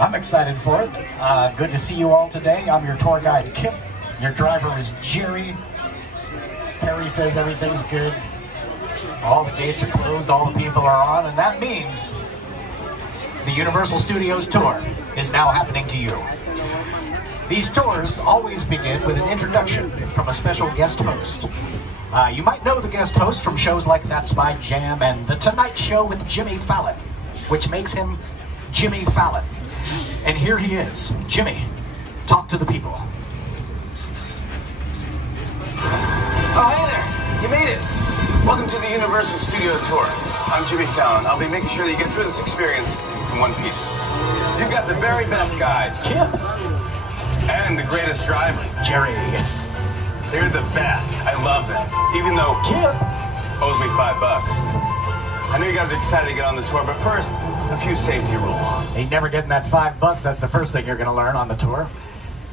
I'm excited for it. Good to see you all today. I'm your tour guide, Kip. Your driver is Jerry. Perry says everything's good. All the gates are closed, all the people are on, and that means the Universal Studios tour is now happening to you. These tours always begin with an introduction from a special guest host. You might know the guest host from shows like That's My Jam and The Tonight Show with Jimmy Fallon, which makes him Jimmy Fallon. And here he is. Jimmy, talk to the people. Oh, hey there. You made it. Welcome to the Universal Studio Tour. I'm Jimmy Fallon. I'll be making sure that you get through this experience in one piece. You've got the very best guide. Kip. And the greatest driver. Jerry. They're the best. I love them. Even though Kip owes me $5. I know you guys are excited to get on the tour, but first, a few safety rules. Ain't never getting that $5. That's the first thing you're going to learn on the tour.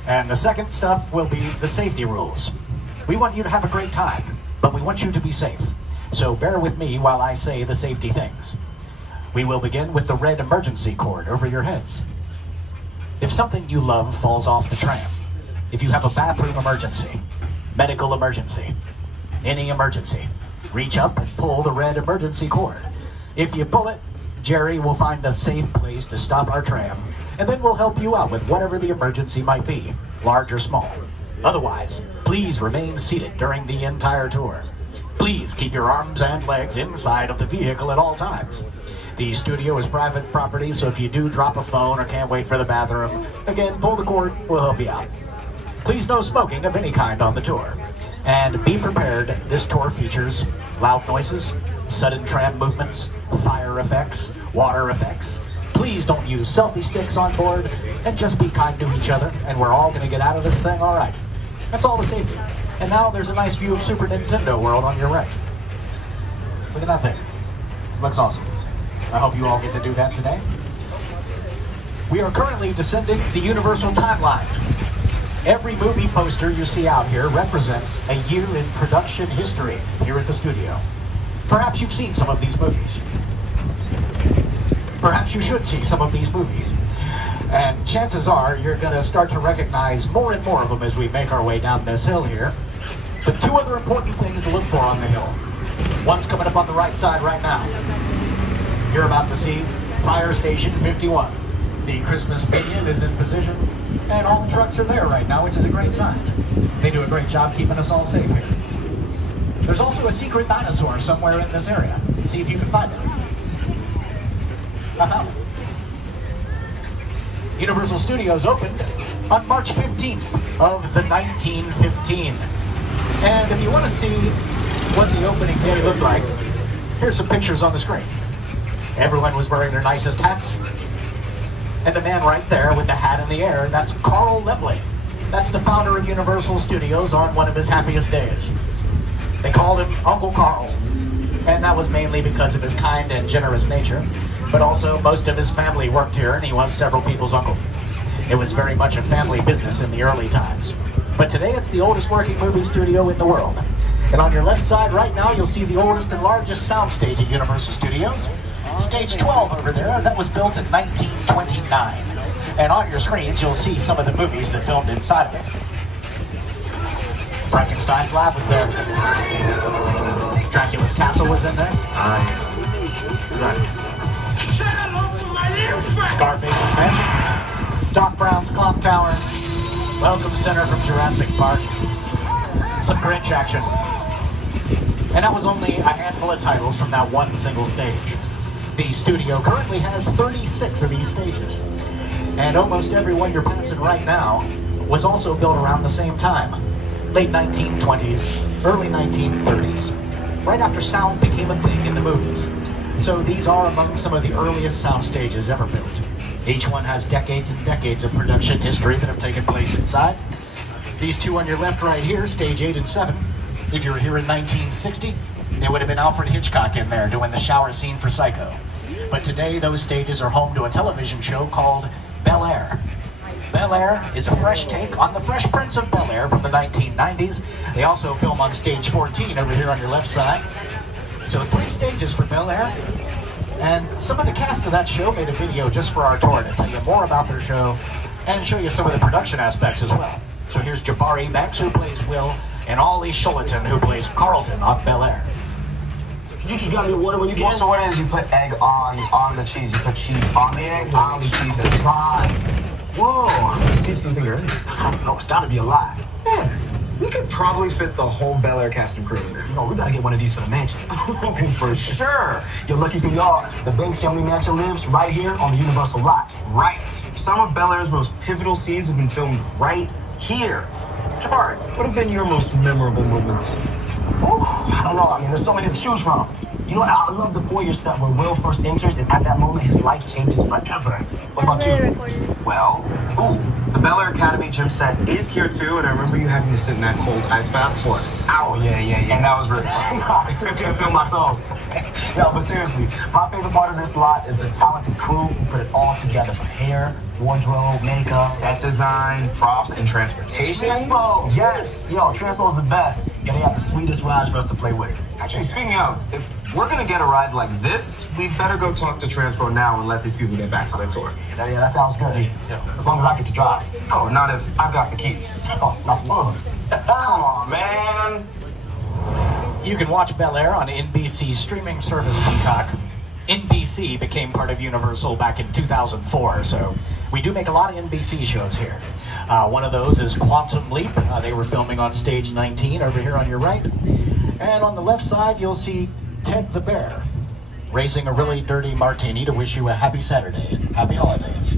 And the second stuff will be the safety rules. We want you to have a great time, but we want you to be safe. So bear with me while I say the safety things. We will begin with the red emergency cord over your heads. If something you love falls off the tram, if you have a bathroom emergency, medical emergency, any emergency, reach up and pull the red emergency cord. If you pull it, Jerry will find a safe place to stop our tram, and then we'll help you out with whatever the emergency might be, large or small. Otherwise, please remain seated during the entire tour. Please keep your arms and legs inside of the vehicle at all times. The studio is private property, so if you do drop a phone or can't wait for the bathroom, again, pull the cord, we'll help you out. Please no smoking of any kind on the tour. And be prepared, this tour features loud noises, sudden tram movements, fire effects, water effects. Please don't use selfie sticks on board, and just be kind to each other, and we're all going to get out of this thing all right. That's all the safety. And now there's a nice view of Super Nintendo World on your right. Look at that thing. Looks awesome. I hope you all get to do that today. We are currently descending the Universal timeline. Every movie poster you see out here represents a year in production history here at the studio. Perhaps you've seen some of these movies. Perhaps you should see some of these movies. And chances are you're going to start to recognize more and more of them as we make our way down this hill here. But two other important things to look for on the hill. One's coming up on the right side right now. You're about to see Fire Station 51. The Christmas minion is in position, and all the trucks are there right now, which is a great sign. They do a great job keeping us all safe here. There's also a secret dinosaur somewhere in this area. See if you can find it. I found it. Universal Studios opened on March 15th of the 1915. And if you want to see what the opening day looked like, here's some pictures on the screen. Everyone was wearing their nicest hats. And the man right there with the hat in the air, that's Carl Laemmle. That's the founder of Universal Studios on one of his happiest days. They called him Uncle Carl. And that was mainly because of his kind and generous nature. But also, most of his family worked here, and he was several people's uncle. It was very much a family business in the early times. But today, it's the oldest working movie studio in the world. And on your left side right now, you'll see the oldest and largest soundstage at Universal Studios. Stage 12 over there, that was built in 1929. And on your screens, you'll see some of the movies that filmed inside of it. Frankenstein's lab was there. Dracula's castle was in there. Scarface's mansion. Doc Brown's clock tower. Welcome Center from Jurassic Park. Some Grinch action. And that was only a handful of titles from that one single stage. The studio currently has 36 of these stages. And almost every one you're passing right now was also built around the same time. Late 1920s, early 1930s. Right after sound became a thing in the movies. So these are among some of the earliest sound stages ever built. Each one has decades and decades of production history that have taken place inside. These two on your left right here, stage 8 and 7. If you were here in 1960, it would have been Alfred Hitchcock in there doing the shower scene for Psycho. But today, those stages are home to a television show called Bel Air. Bel Air is a fresh take on the Fresh Prince of Bel Air from the 1990s. They also film on stage 14 over here on your left side. So 3 stages for Bel Air. And some of the cast of that show made a video just for our tour to tell you more about their show and show you some of the production aspects as well. So here's Jabari Max, who plays Will, and Ollie Shulleton, who plays Carlton on Bel Air. You just got me water when you Well, can. so what it is, you put egg on the cheese. You put cheese on the eggs, on the cheese. It's fine. Whoa, how many seats do you think are in there? I don't know, it's gotta be a lot. Yeah, we could probably fit the whole Bel Air cast and crew in there. You know, we gotta get one of these for the mansion. For sure. You're lucky for y'all. The Banks family mansion lives right here on the Universal lot. Right. Some of Bel Air's most pivotal scenes have been filmed right here. Jabari, what have been your most memorable moments? I don't know, I mean, there's so many to choose from. You know, I love the foyer set where Will first enters, and at that moment, his life changes forever. What about you? Well, the Bel Air Academy gym set is here too, and I remember you having to sit in that cold ice bath for hours. Yeah. And that was really fun. I still can't feel my toes. No, but seriously, my favorite part of this lot is the talented crew who put it all together from hair, wardrobe, makeup, Set design, props, and transportation. Transpo. Yes, yo, Transpo's the best. Yeah, they have the sweetest rides for us to play with. Actually, speaking of, if we're gonna get a ride like this, we better go talk to Transpo now and let these people get back to their tour. Yeah, that sounds good. As long as I get to drive. Oh, not if I've got the keys. Oh, nothing wrong. Come on, man. You can watch Bel Air on NBC's streaming service Peacock. NBC became part of Universal back in 2004, so we do make a lot of NBC shows here. One of those is Quantum Leap. They were filming on stage 19 over here on your right. And on the left side, you'll see Ted the Bear raising a really dirty martini to wish you a happy Saturday and happy holidays.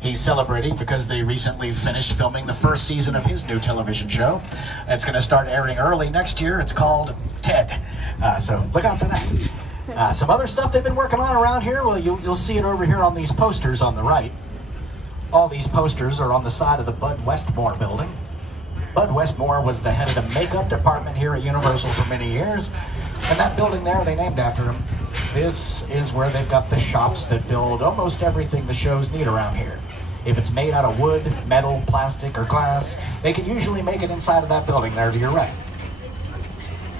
He's celebrating because they recently finished filming the first season of his new television show. It's going to start airing early next year. It's called Ted. So look out for that. Some other stuff they've been working on around here, well, you'll see it over here on these posters on the right. All these posters are on the side of the Bud Westmore building. Bud Westmore was the head of the makeup department here at Universal for many years. And that building there, they named after him. This is where they've got the shops that build almost everything the shows need around here. If it's made out of wood, metal, plastic, or glass, they can usually make it inside of that building there to your right.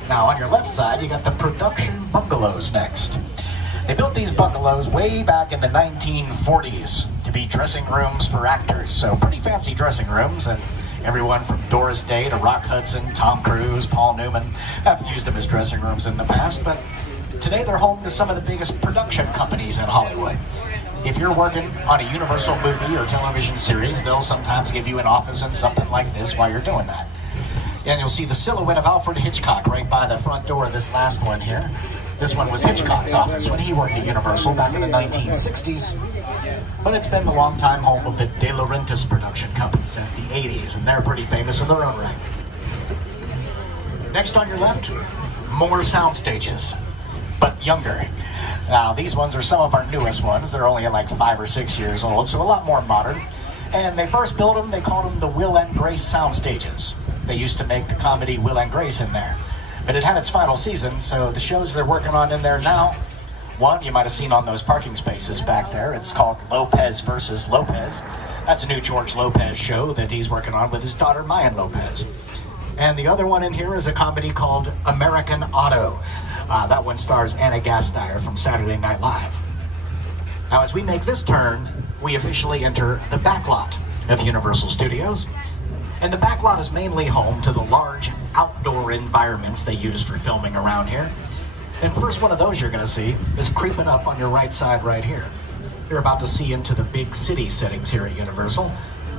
Now, on your left side, you got the production bungalows next. They built these bungalows way back in the 1940s to be dressing rooms for actors. So pretty fancy dressing rooms, and everyone from Doris Day to Rock Hudson, Tom Cruise, Paul Newman have used them as dressing rooms in the past, but today they're home to some of the biggest production companies in Hollywood. If you're working on a Universal movie or television series, they'll sometimes give you an office in something like this while you're doing that. And you'll see the silhouette of Alfred Hitchcock right by the front door of this last one here. This one was Hitchcock's office when he worked at Universal back in the 1960s. But it's been the longtime home of the De Laurentiis production company since the 80s, and they're pretty famous in their own right. Next on your left, more sound stages, but younger. Now, these ones are some of our newest ones. They're only like 5 or 6 years old, so a lot more modern. And they first built them, they called them the Will and Grace sound stages. They used to make the comedy Will and Grace in there. But it had its final season, so the shows they're working on in there now, one you might have seen on those parking spaces back there. It's called Lopez versus Lopez. That's a new George Lopez show that he's working on with his daughter Mayan Lopez. And the other one in here is a comedy called American Auto. That one stars Anna Gasteyer from Saturday Night Live. Now, as we make this turn, we officially enter the backlot of Universal Studios. And the backlot is mainly home to the large outdoor environments they use for filming around here. And first one of those you're going to see is creeping up on your right side right here. You're about to see into the big city settings here at Universal,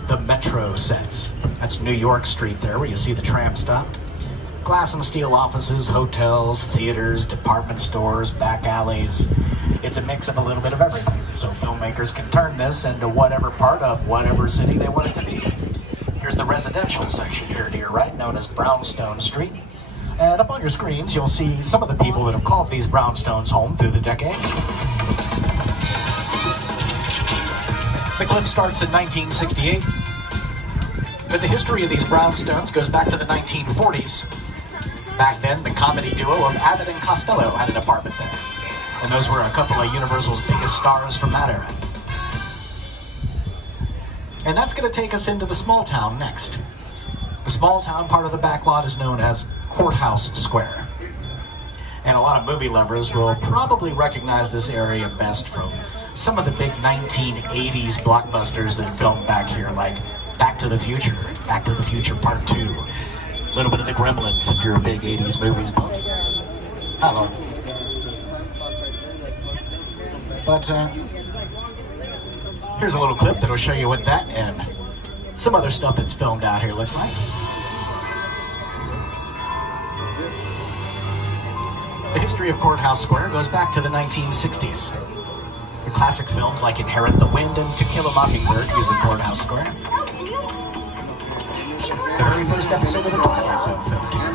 the metro sets. That's New York Street there where you see the tram stopped. Glass and steel offices, hotels, theaters, department stores, back alleys. It's a mix of a little bit of everything, so filmmakers can turn this into whatever part of whatever city they want it to be. Here's the residential section here to your right, known as Brownstone Street. And up on your screens, you'll see some of the people that have called these brownstones home through the decades. The clip starts in 1968. But the history of these brownstones goes back to the 1940s. Back then, the comedy duo of Abbott and Costello had an apartment there. And those were a couple of Universal's biggest stars from that era. And that's going to take us into the small town next. The small town part of the backlot is known as Courthouse Square. And a lot of movie lovers will probably recognize this area best from some of the big 1980s blockbusters that filmed back here, like Back to the Future Part 2, a little bit of the Gremlins if you're a big 80s movies buff. Hello. But here's a little clip that'll show you what that and some other stuff that's filmed out here looks like. The history of Courthouse Square goes back to the 1960s. The classic films like Inherit the Wind and To Kill a Mockingbird use the Courthouse Square. The very first episode of The Twilight Zone filmed here.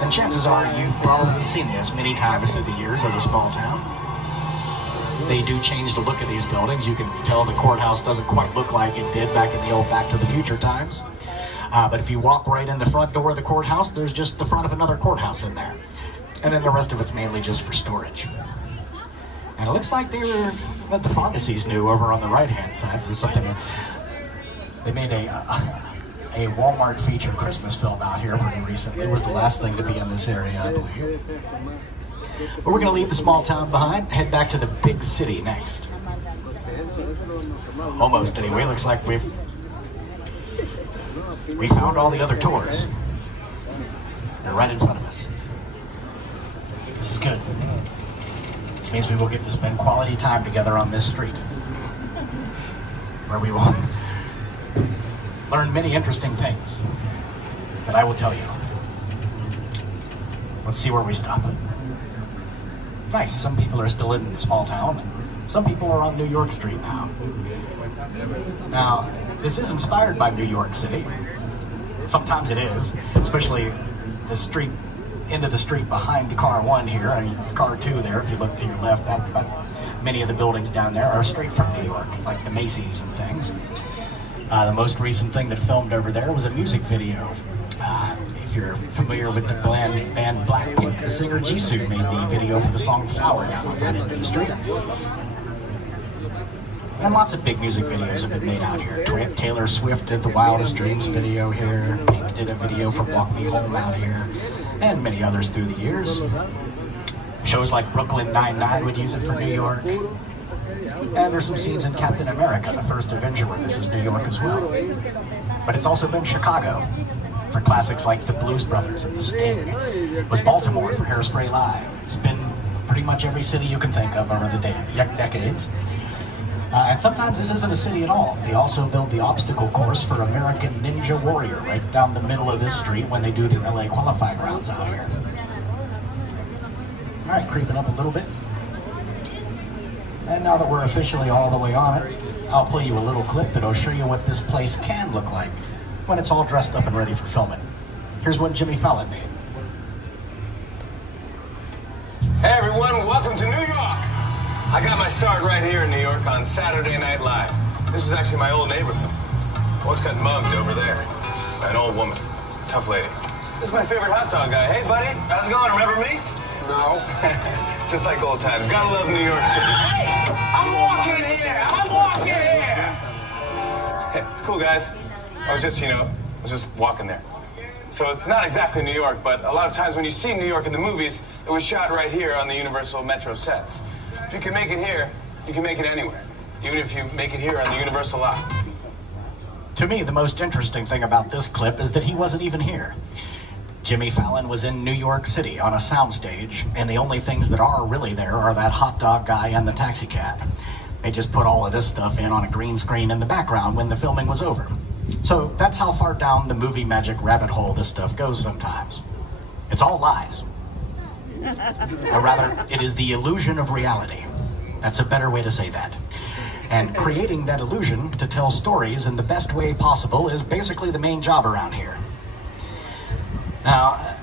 And chances are you've probably seen this many times through the years as a small town. They do change the look of these buildings. You can tell the courthouse doesn't quite look like it did back in the old Back to the Future times. But if you walk right in the front door of the courthouse, there's just the front of another courthouse in there. And then the rest of it's mainly just for storage. And it looks like they were at the pharmacies new over on the right-hand side for something. They made a Walmart featured Christmas film out here pretty recently. It was the last thing to be in this area, I believe. But we're going to leave the small town behind and head back to the big city next. Almost, anyway. Looks like we found all the other tours. They're right in front of us. This is good. This means we will get to spend quality time together on this street, where we will learn many interesting things that I will tell you. Let's see where we stop. Nice. Some people are still in the small town. Some people are on New York Street now. Now, this is inspired by New York City. Sometimes it is, especially the street, end of the street behind car 1 here, and car 2 there, if you look to your left, but many of the buildings down there are straight from New York, like the Macy's and things. The most recent thing that filmed over there was a music video. If you're familiar with the band Blackpink, the singer Jisoo made the video for the song Flower down on that end of the street. And lots of big music videos have been made out here. Taylor Swift did the Wildest Dreams video here. Pink did a video for Walk Me Home out here. And many others through the years. Shows like Brooklyn Nine-Nine would use it for New York. And there's some scenes in Captain America, the first Avenger, where this is New York as well. But it's also been Chicago for classics like The Blues Brothers and The Sting. It was Baltimore for Hairspray Live. It's been pretty much every city you can think of over the decades. And sometimes this isn't a city at all. They also build the obstacle course for American Ninja Warrior right down the middle of this street when they do the LA qualifying rounds out here. All right, creeping up a little bit. And now that we're officially all the way on it, I'll play you a little clip that'll show you what this place can look like when it's all dressed up and ready for filming. Here's what Jimmy Fallon made. Hey everyone, welcome to New York. I got my start right here in New York on Saturday Night Live. This was actually my old neighborhood. Once got mugged over there by an old woman, tough lady. This is my favorite hot dog guy. Hey buddy, how's it going? Remember me? No. Just like old times. Gotta love New York City. Hey, I'm walking here. Hey, it's cool, guys. I was just walking there. So it's not exactly New York, but a lot of times when you see New York in the movies, it was shot right here on the Universal Metro sets. If you can make it here, you can make it anywhere. Even if you make it here on the Universal lot. To me, the most interesting thing about this clip is that he wasn't even here. Jimmy Fallon was in New York City on a soundstage, and the only things that are really there are that hot dog guy and the taxi cab. They just put all of this stuff in on a green screen in the background when the filming was over. So that's how far down the movie magic rabbit hole this stuff goes sometimes. It's all lies. Or rather, it is the illusion of reality. That's a better way to say that. And creating that illusion to tell stories in the best way possible is basically the main job around here. Now,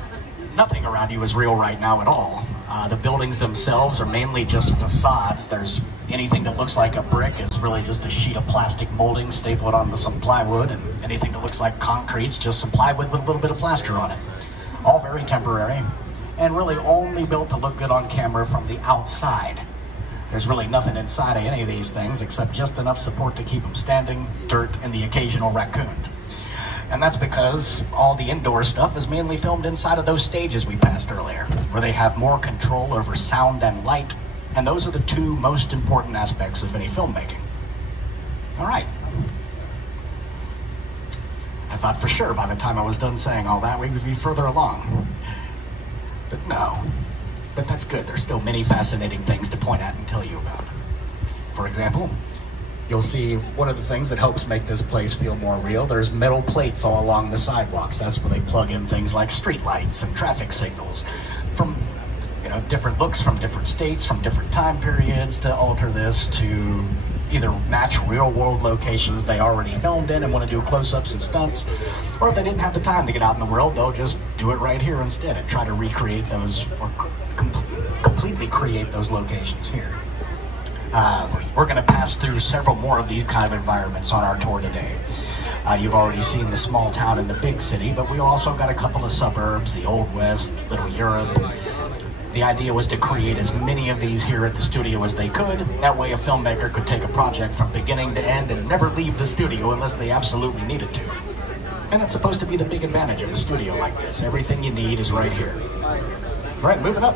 nothing around you is real right now at all. The buildings themselves are mainly just facades. There's anything that looks like a brick is really just a sheet of plastic molding stapled onto some plywood, and anything that looks like concrete's just some plywood with a little bit of plaster on it. All very temporary, and really only built to look good on camera from the outside. There's really nothing inside of any of these things except just enough support to keep them standing, dirt, and the occasional raccoon. And that's because all the indoor stuff is mainly filmed inside of those stages we passed earlier, where they have more control over sound and light, and those are the two most important aspects of any filmmaking. All right. I thought for sure by the time I was done saying all that, we would be further along. But no. But that's good. There's still many fascinating things to point at and tell you about. For example, you'll see one of the things that helps make this place feel more real. There's metal plates all along the sidewalks. That's where they plug in things like street lights and traffic signals from, different looks from different states, from different time periods to alter this to either match real-world locations they already filmed in and want to do close-ups and stunts, or if they didn't have the time to get out in the world, they'll just do it right here instead and try to recreate those or completely create those locations here. We're going to pass through several more of these kind of environments on our tour today. You've already seen the small town and the big city, but we also got a couple of suburbs, the Old West, Little Europe. The idea was to create as many of these here at the studio as they could. That way a filmmaker could take a project from beginning to end and never leave the studio unless they absolutely needed to. And that's supposed to be the big advantage of a studio like this. Everything you need is right here. All right, moving up.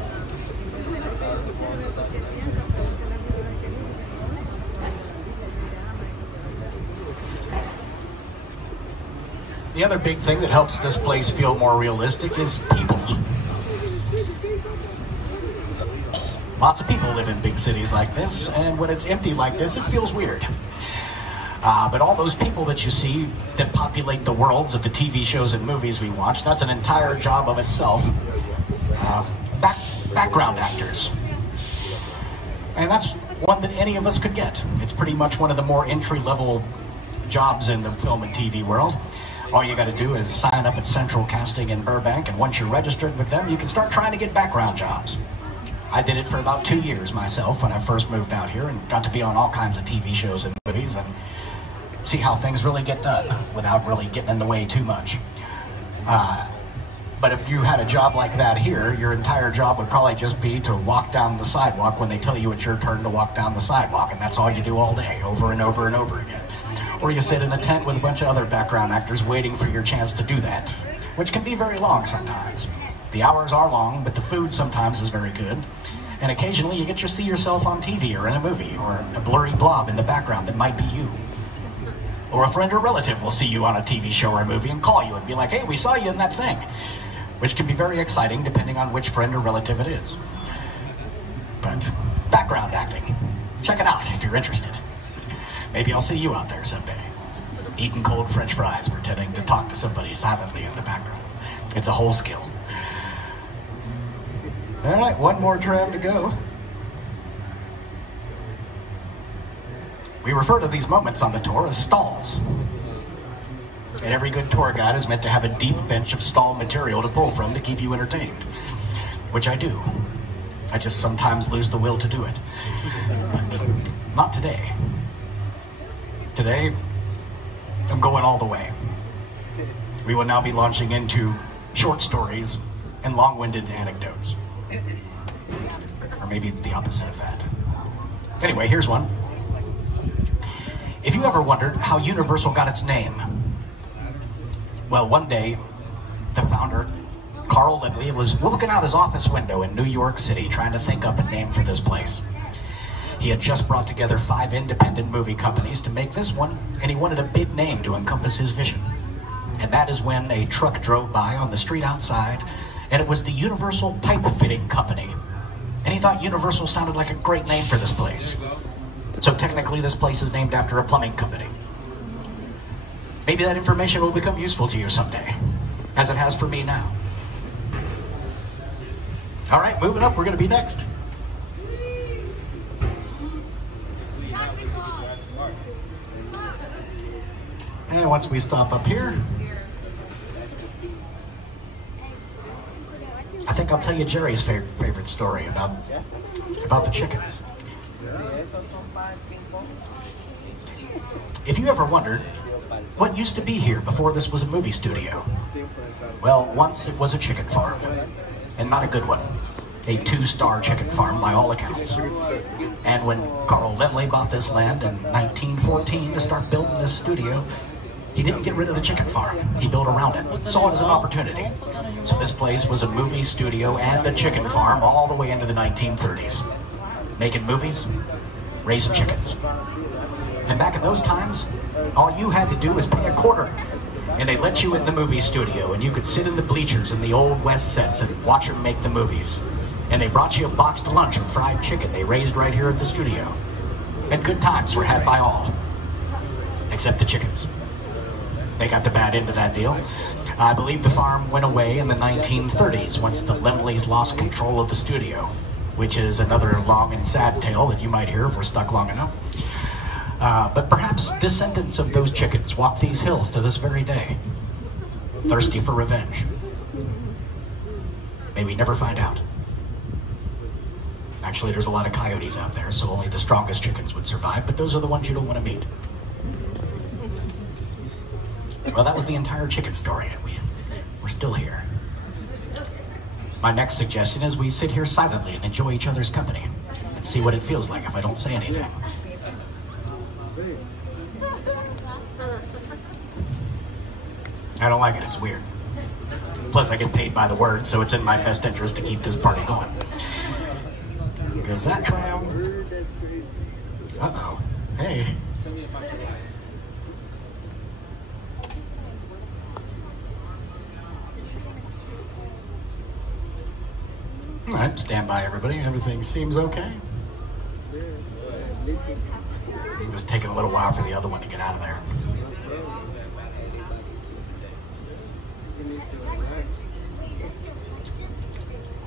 The other big thing that helps this place feel more realistic is people. Lots of people live in big cities like this, and when it's empty like this, it feels weird. But all those people that you see that populate the worlds of the TV shows and movies we watch, that's an entire job of itself. Background actors. And that's one that any of us could get. It's pretty much one of the more entry-level jobs in the film and TV world. All you got to do is sign up at Central Casting in Burbank, and once you're registered with them, you can start trying to get background jobs. I did it for about 2 years myself when I first moved out here and got to be on all kinds of TV shows and movies and see how things really get done without really getting in the way too much. But if you had a job like that here, your entire job would probably just be to walk down the sidewalk when they tell you it's your turn to walk down the sidewalk, and that's all you do all day, over and over and over again. Or you sit in a tent with a bunch of other background actors waiting for your chance to do that, which can be very long sometimes. The hours are long, but the food sometimes is very good. And occasionally you get to see yourself on TV or in a movie, or a blurry blob in the background that might be you. Or a friend or relative will see you on a TV show or a movie and call you and be like, hey, we saw you in that thing. Which can be very exciting depending on which friend or relative it is. But background acting, check it out if you're interested. Maybe I'll see you out there someday, eating cold French fries, pretending to talk to somebody silently in the background. It's a whole skill. All right, one more tram to go. We refer to these moments on the tour as stalls. And every good tour guide is meant to have a deep bench of stall material to pull from to keep you entertained, which I do. I just sometimes lose the will to do it. But not today. Today, I'm going all the way. We will now be launching into short stories and long-winded anecdotes. Or maybe the opposite of that. Anyway, here's one. If you ever wondered how Universal got its name, well, one day, the founder, Carl Lindley, was looking out his office window in New York City trying to think up a name for this place. He had just brought together 5 independent movie companies to make this one, and he wanted a big name to encompass his vision. And that is when a truck drove by on the street outside, and it was the Universal Pipe Fitting Company. And he thought Universal sounded like a great name for this place. So technically this place is named after a plumbing company. Maybe that information will become useful to you someday, as it has for me now. All right, moving up, we're going to be next. And once we stop up here, I think I'll tell you Jerry's favorite story about the chickens. If you ever wondered what used to be here before this was a movie studio, well, once it was a chicken farm, and not a good one. A 2-star chicken farm by all accounts. And when Carl Lindley bought this land in 1914 to start building this studio, He didn't get rid of the chicken farm. He built around it, saw it as an opportunity. So this place was a movie studio and a chicken farm all the way into the 1930s. Making movies, raising chickens. And back in those times, all you had to do was pay a quarter. And they'd let you in the movie studio, and you could sit in the bleachers in the old West sets and watch them make the movies. And they brought you a boxed lunch of fried chicken they raised right here at the studio. And good times were had by all. Except the chickens. They got the bad end of that deal. I believe the farm went away in the 1930s once the Lemleys lost control of the studio, which is another long and sad tale that you might hear if we're stuck long enough. But perhaps descendants of those chickens walk these hills to this very day, thirsty for revenge. May we never find out. Actually, there's a lot of coyotes out there, so only the strongest chickens would survive, but those are the ones you don't want to meet. Well, that was the entire chicken story, and we're still here. My next suggestion is we sit here silently and enjoy each other's company and see what it feels like if I don't say anything. I don't like it, it's weird. Plus I get paid by the word, so it's in my best interest to keep this party going. Goes that tram. Uh-oh. Hey. All right, stand by everybody. Everything seems okay. It was taking a little while for the other one to get out of there.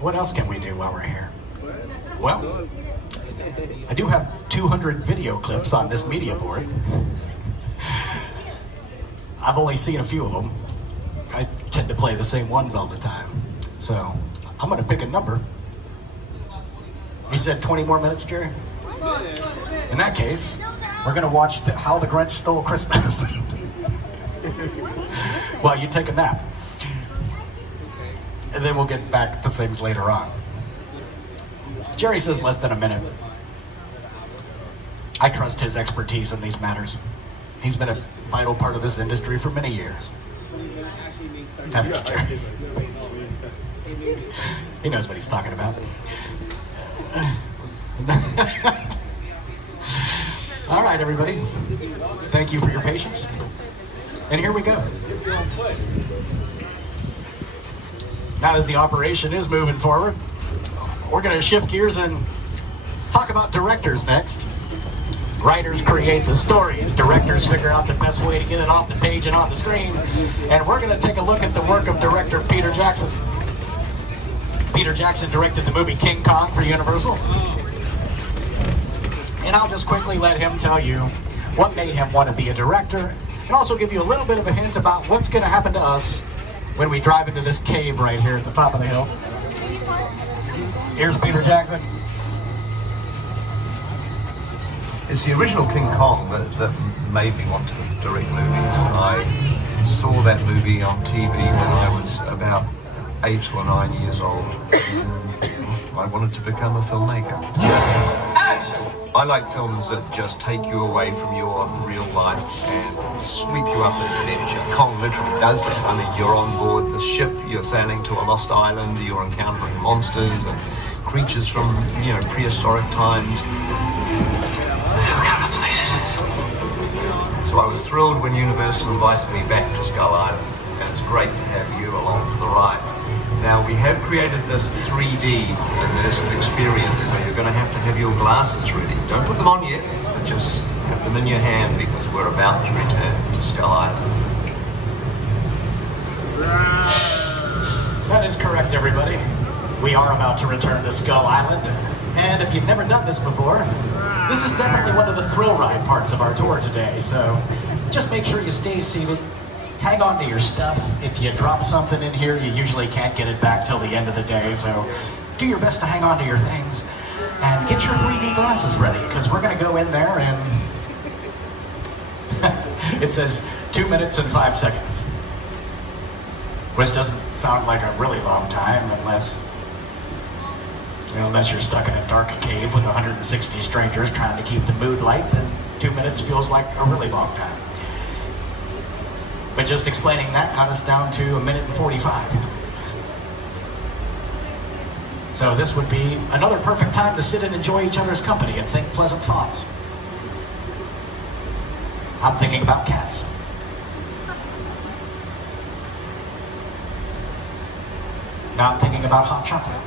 What else can we do while we're here? Well, I do have 200 video clips on this media board. I've only seen a few of them. I tend to play the same ones all the time. So I'm gonna pick a number. You said 20 more minutes, Jerry? In that case, we're gonna watch How the Grinch Stole Christmas. Well, you take a nap. And then we'll get back to things later on. Jerry says less than a minute. I trust his expertise in these matters. He's been a vital part of this industry for many years. Haven't you, Jerry? He knows what he's talking about. All right, everybody. Thank you for your patience. And here we go. Now that the operation is moving forward, we're going to shift gears and talk about directors next. Writers create the stories. Directors figure out the best way to get it off the page and on the screen. And we're going to take a look at the work of director Peter Jackson. Peter Jackson directed the movie King Kong for Universal. And I'll just quickly let him tell you what made him want to be a director, and also give you a little bit of a hint about what's going to happen to us when we drive into this cave right here at the top of the hill. Here's Peter Jackson. It's the original King Kong that made me want to direct movies. I saw that movie on TV when I was about 8 or 9 years old. I wanted to become a filmmaker. Action! I like films that just take you away from your real life and sweep you up with adventure. Kong literally does that. I mean, you're on board the ship, you're sailing to a lost island, you're encountering monsters and creatures from, prehistoric times. How can I believe it? So I was thrilled when Universal invited me back to Skull Island, and it's great to have you along for the ride. Now, we have created this 3D immersive experience, so you're going to have your glasses ready. Don't put them on yet, but just have them in your hand because we're about to return to Skull Island. That is correct, everybody. We are about to return to Skull Island. And if you've never done this before, this is definitely one of the thrill ride parts of our tour today. So just make sure you stay seated. Hang on to your stuff. If you drop something in here, you usually can't get it back till the end of the day, so do your best to hang on to your things. And get your 3D glasses ready, because we're going to go in there and... It says 2 minutes and 5 seconds. Which doesn't sound like a really long time, unless you're stuck in a dark cave with 160 strangers trying to keep the mood light, then 2 minutes feels like a really long time. But just explaining that got us down to 1 minute and 45. So this would be another perfect time to sit and enjoy each other's company and think pleasant thoughts. I'm thinking about cats. Now I'm thinking about hot chocolate.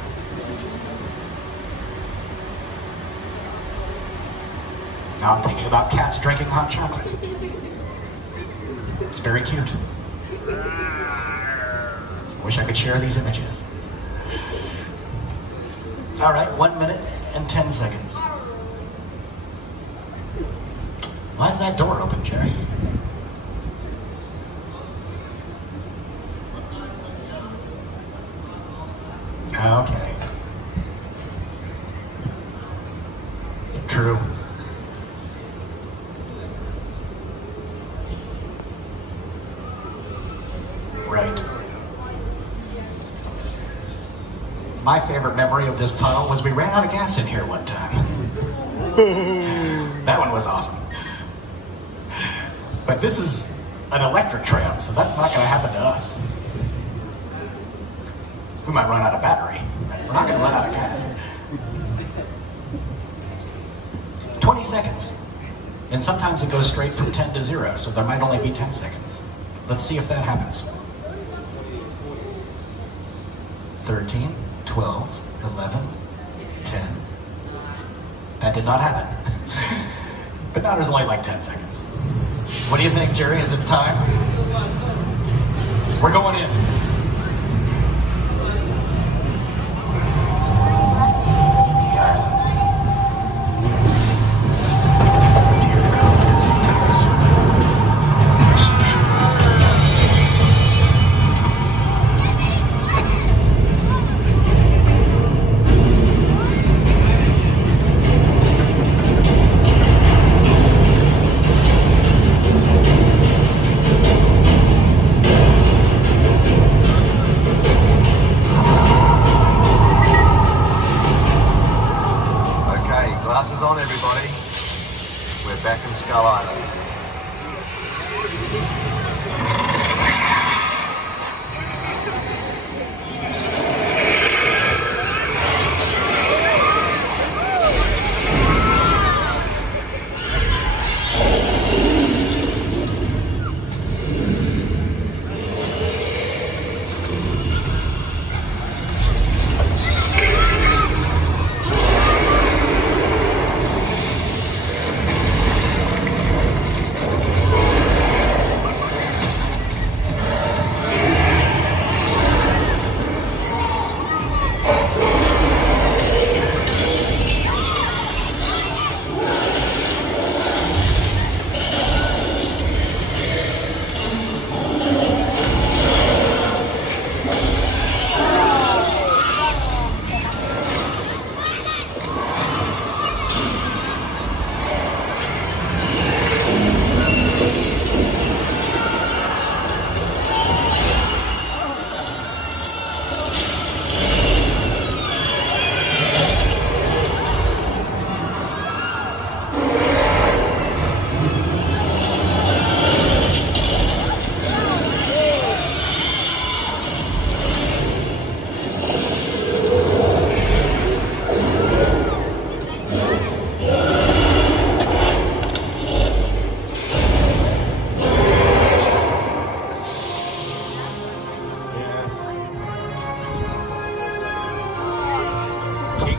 Now I'm thinking about cats drinking hot chocolate. It's very cute. Wish I could share these images. All right, 1 minute and 10 seconds. Why is that door open, Jerry? Okay. True. Right. My favorite memory of this tunnel was we ran out of gas in here one time. That one was awesome. But this is an electric tram, so that's not going to happen to us. We might run out of battery, but we're not going to run out of gas. 20 seconds. And sometimes it goes straight from 10 to 0, so there might only be 10 seconds. Let's see if that happens. 13, 12, 11, 10. That did not happen. But now there's only like 10 seconds. What do you think, Jerry? Is it time? We're going in. Glasses on, everybody. We're back in Skull Island.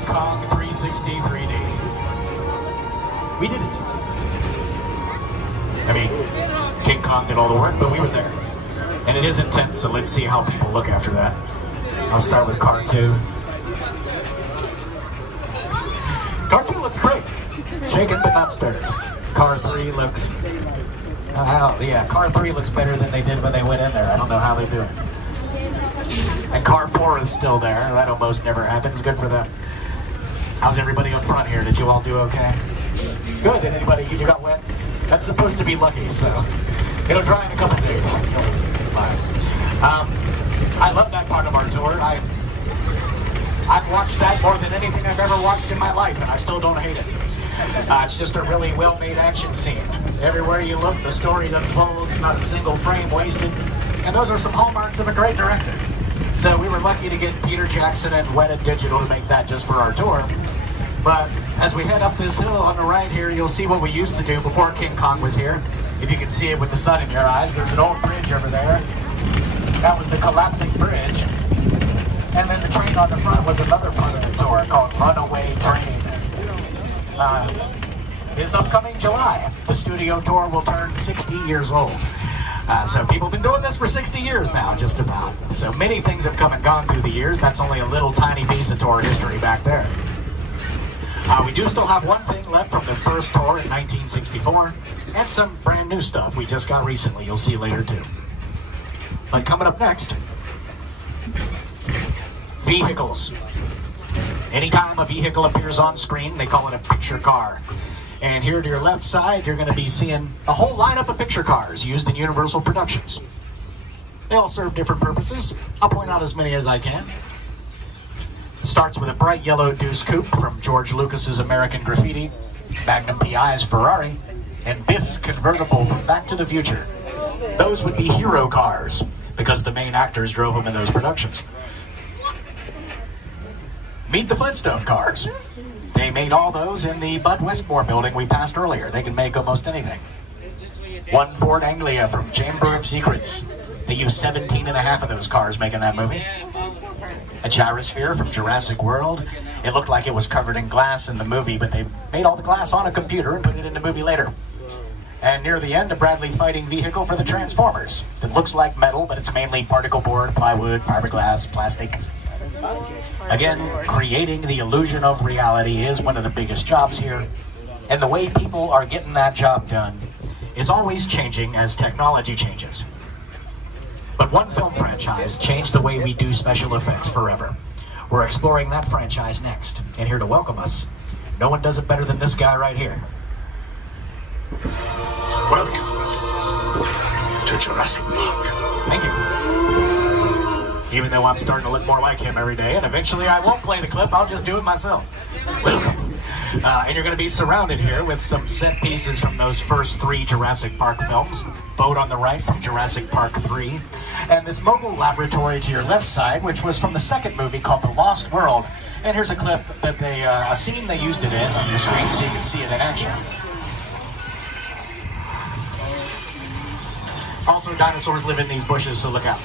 Kong 360 3D. We did it. I mean, King Kong did all the work, but we were there. And it is intense, so let's see how people look after that. I'll start with Car 2. Car 2 looks great. Shaken but not stirred. Car 3 looks... yeah, Car 3 looks better than they did when they went in there. I don't know how they do it. And Car 4 is still there. That almost never happens. Good for them. How's everybody up front here? Did you all do okay? Good. Did anybody, you got wet? That's supposed to be lucky, so it'll dry in a couple days. Fine. I love that part of our tour. I've watched that more than anything I've ever watched in my life, and I still don't hate it. It's just a really well-made action scene. Everywhere you look, the story unfolds, not a single frame wasted. And those are some hallmarks of a great director. So we were lucky to get Peter Jackson and Weta Digital to make that just for our tour. But as we head up this hill on the right here, you'll see what we used to do before King Kong was here. If you can see it with the sun in your eyes, there's an old bridge over there. That was the collapsing bridge. And then the train on the front was another part of the tour called Runaway Train. This upcoming July, the studio tour will turn 60 years old. So people have been doing this for 60 years now, just about. So many things have come and gone through the years. That's only a little tiny piece of tour history back there. We do still have one thing left from the first tour in 1964, and some brand new stuff we just got recently. You'll see later too. But coming up next, vehicles. Anytime a vehicle appears on screen, they call it a picture car. And here to your left side, you're going to be seeing a whole lineup of picture cars used in Universal productions. They all serve different purposes. I'll point out as many as I can. Starts with a bright yellow Deuce Coupe from George Lucas's American Graffiti, Magnum PI's Ferrari, and Biff's convertible from Back to the Future. Those would be hero cars, because the main actors drove them in those productions. Meet the Flintstone cars. They made all those in the Bud Westmore building we passed earlier. They can make almost anything. One Ford Anglia from Chamber of Secrets. They used 17 and a half of those cars making that movie. A gyrosphere from Jurassic World. It looked like it was covered in glass in the movie, but they made all the glass on a computer and put it in the movie later. And near the end, a Bradley fighting vehicle for the Transformers. That looks like metal, but it's mainly particle board, plywood, fiberglass, plastic. Again, creating the illusion of reality is one of the biggest jobs here. And the way people are getting that job done is always changing as technology changes. But one film franchise changed the way we do special effects forever. We're exploring that franchise next. And here to welcome us, no one does it better than this guy right here. Welcome to Jurassic Park. Thank you. Even though I'm starting to look more like him every day, and eventually I won't play the clip, I'll just do it myself. Welcome. And you're going to be surrounded here with some set pieces from those first 3 Jurassic Park films. Boat on the right from Jurassic Park 3. And this mobile laboratory to your left side, which was from the second movie called The Lost World. And here's a clip that a scene they used it in on your screen so you can see it in action. Also, dinosaurs live in these bushes, so look out.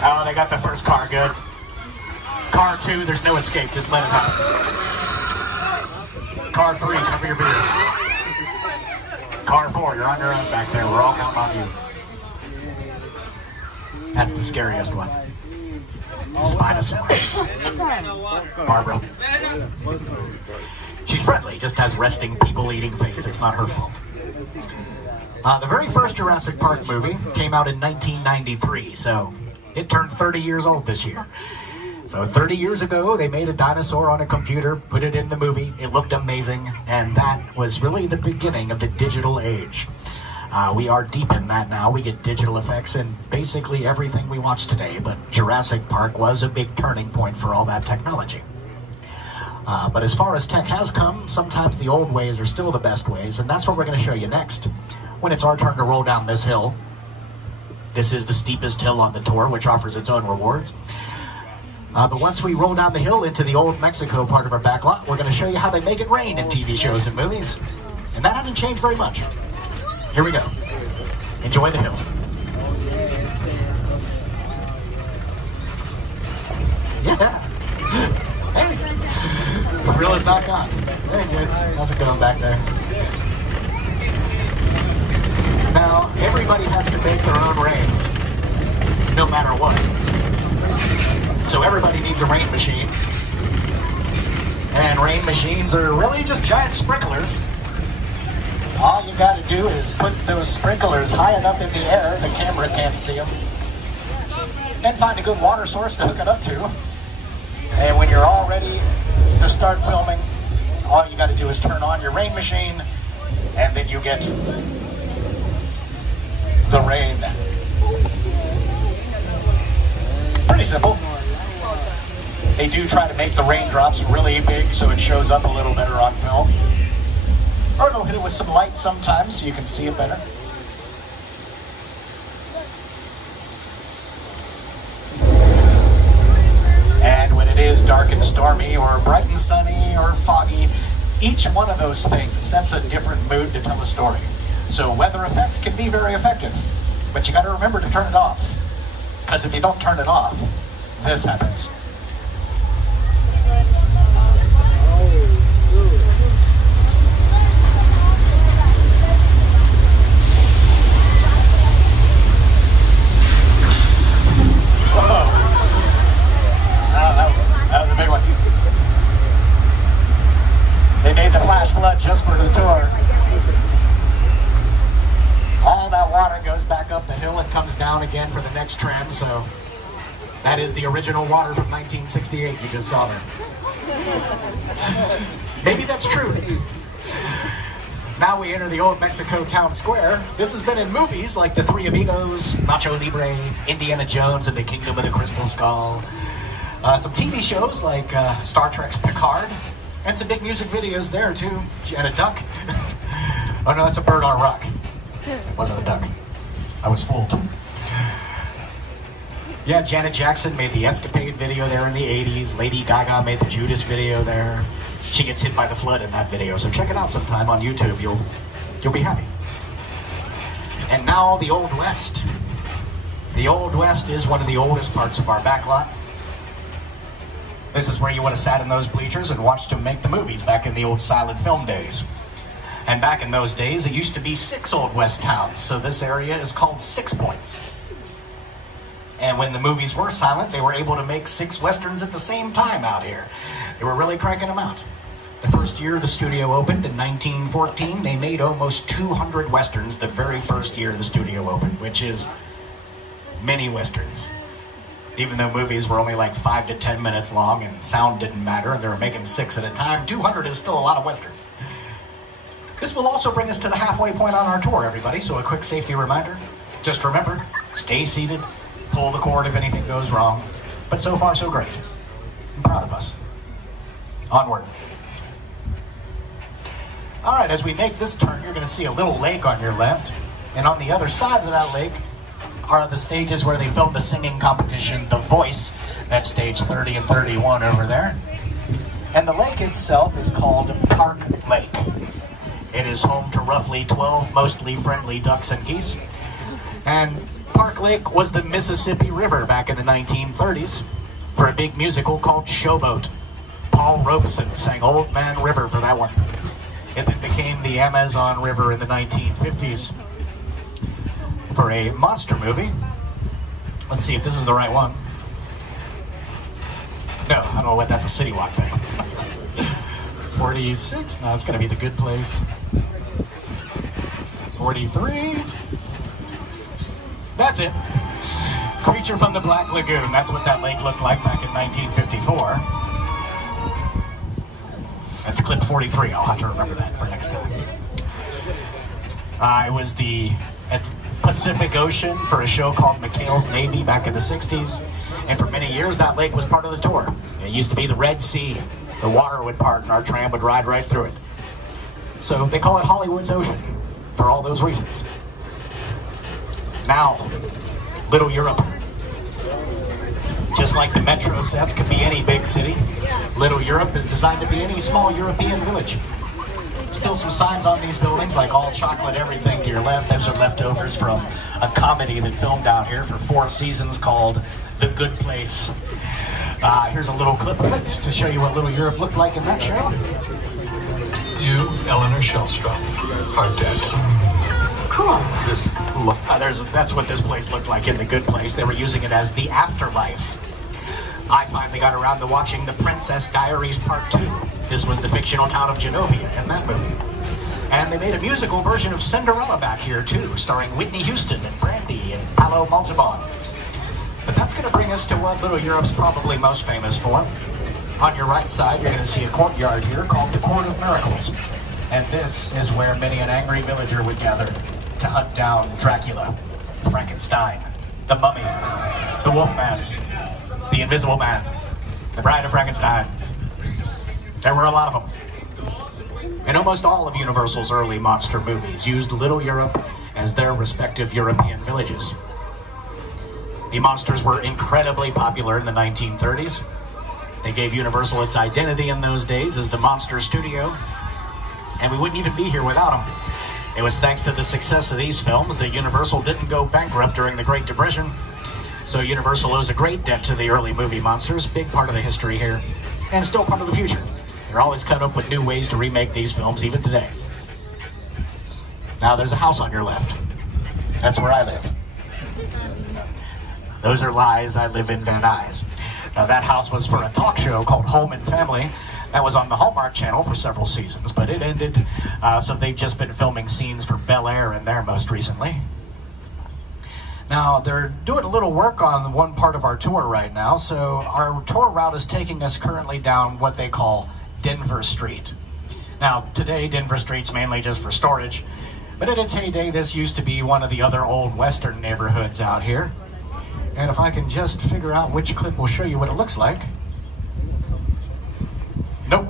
Oh, they got the first car good. Car 2, there's no escape, just let it happen. Car 3, cover your beard. Car 4, you're on your own back there. We're all counting on you. That's the scariest one. Spinus one. Barbara. She's friendly, just has resting, people-eating face. It's not her fault. The very first Jurassic Park movie came out in 1993, so it turned 30 years old this year. So 30 years ago, they made a dinosaur on a computer, put it in the movie, it looked amazing, and that was really the beginning of the digital age. We are deep in that now. We get digital effects in basically everything we watch today, but Jurassic Park was a big turning point for all that technology. But as far as tech has come, sometimes the old ways are still the best ways, and that's what we're going to show you next. When it's our turn to roll down this hill. This is the steepest hill on the tour, which offers its own rewards. But once we roll down the hill into the old Mexico part of our backlot, we're going to show you how they make it rain in TV shows and movies. And that hasn't changed very much. Here we go. Enjoy the hill. Yeah. Hey. The thrill is not gone. Very good. How's it going back there? Now, everybody has to make their own rain, no matter what. So everybody needs a rain machine. And rain machines are really just giant sprinklers. All you got to do is put those sprinklers high enough in the air, the camera can't see them, and find a good water source to hook it up to. And when you're all ready to start filming, all you got to do is turn on your rain machine, and then you get the rain. Pretty simple. They do try to make the raindrops really big so it shows up a little better on film. Or they'll hit it with some light sometimes so you can see it better. And when it is dark and stormy, or bright and sunny, or foggy, each one of those things sets a different mood to tell a story. So weather effects can be very effective, but you gotta remember to turn it off. Because if you don't turn it off, this happens. That was a big one. They made the flash flood just for the tour. All that water goes back up the hill and comes down again for the next tram, so that is the original water from 1968 you just saw there. Maybe that's true. Now we enter the old Mexico town square. This has been in movies like The Three Amigos, Nacho Libre, Indiana Jones and the Kingdom of the Crystal Skull. Some TV shows like Star Trek's Picard, and some big music videos there too. And a duck. Oh no, that's a bird on a rock. It wasn't a duck. I was fooled. Yeah, Janet Jackson made the Escapade video there in the 80s. Lady Gaga made the Judas video there. She gets hit by the flood in that video, so check it out sometime on YouTube. You'll be happy. And now the Old West. The Old West is one of the oldest parts of our backlot. This is where you would have sat in those bleachers and watched them make the movies back in the old silent film days. And back in those days, it used to be 6 Old West towns, so this area is called 6 Points. And when the movies were silent, they were able to make 6 Westerns at the same time out here. They were really cranking them out. The first year the studio opened, in 1914, they made almost 200 Westerns the very first year the studio opened, which is many Westerns. Even though movies were only like 5 to 10 minutes long and sound didn't matter and they were making 6 at a time, 200 is still a lot of Westerns. This will also bring us to the halfway point on our tour, everybody, so a quick safety reminder. Just remember, stay seated, pull the cord if anything goes wrong. But so far, so great. I'm proud of us. Onward. All right, as we make this turn, you're going to see a little lake on your left. And on the other side of that lake are the stages where they filmed the singing competition, The Voice. That's stage 30 and 31 over there. And the lake itself is called Park Lake. It is home to roughly 12 mostly friendly ducks and geese. And Park Lake was the Mississippi River back in the 1930s for a big musical called Showboat. Paul Robeson sang Old Man River for that one. It then became the Amazon River in the 1950s for a monster movie. Let's see if this is the right one. No, I don't know what, that's a City Walk thing. 46, no, it's gonna be The Good Place. 43, that's it. Creature from the Black Lagoon, that's what that lake looked like back in 1954. That's clip 43, I'll have to remember that for next time. It was at Pacific Ocean for a show called McHale's Navy back in the 60s. And for many years, that lake was part of the tour. It used to be the Red Sea. The water would part and our tram would ride right through it. So they call it Hollywood's Ocean for all those reasons. Now, Little Europe. Just like the metro sets could be any big city, Little Europe is designed to be any small European village. Still some signs on these buildings, like all chocolate everything to your left. Those are leftovers from a comedy that filmed out here for 4 seasons called The Good Place. Here's a little clip of it to show you what Little Europe looked like in that show. You, Eleanor Shellstrop, are dead. Cool. That's what this place looked like in The Good Place. They were using it as the afterlife. I finally got around to watching The Princess Diaries Part 2. This was the fictional town of Genovia in that movie. And they made a musical version of Cinderella back here too, starring Whitney Houston and Brandy and Paolo Montalban. But that's going to bring us to what Little Europe's probably most famous for. On your right side, you're going to see a courtyard here called the Court of Miracles. And this is where many an angry villager would gather to hunt down Dracula, Frankenstein, the Mummy, the Wolfman, the Invisible Man, The Bride of Frankenstein. There were a lot of them. And almost all of Universal's early monster movies used Little Europe as their respective European villages. The monsters were incredibly popular in the 1930s. They gave Universal its identity in those days as the Monster Studio, and we wouldn't even be here without them. It was thanks to the success of these films that Universal didn't go bankrupt during the Great Depression. So Universal owes a great debt to the early movie monsters, big part of the history here, and still part of the future. They're always coming up with new ways to remake these films, even today. Now there's a house on your left. That's where I live. Those are lies. I live in Van Nuys. Now that house was for a talk show called Home and Family. That was on the Hallmark Channel for several seasons, but it ended, so they've just been filming scenes for Bel Air in there most recently. Now, they're doing a little work on one part of our tour right now, so our tour route is taking us currently down what they call Denver Street. Now, today, Denver Street's mainly just for storage, but in its heyday, this used to be one of the other old Western neighborhoods out here. And if I can just figure out which clip will show you what it looks like. Nope.